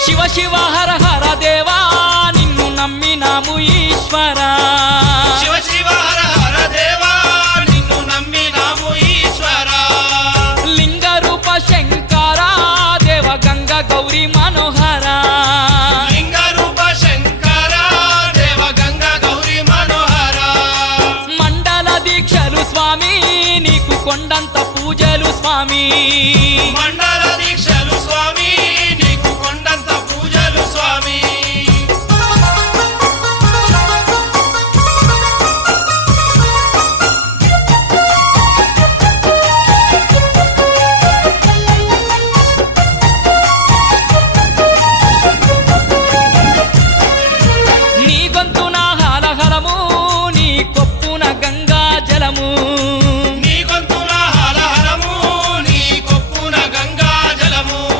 శివ శివ హర హర దేవా నిన్ను నమ్మినాము ఈశ్వరా శివ శివ హర హర దేవా నిన్ను నమ్మినాము ఈశ్వరా లింగ రూప శంకరా దేవ గంగ గౌరీ మనోహర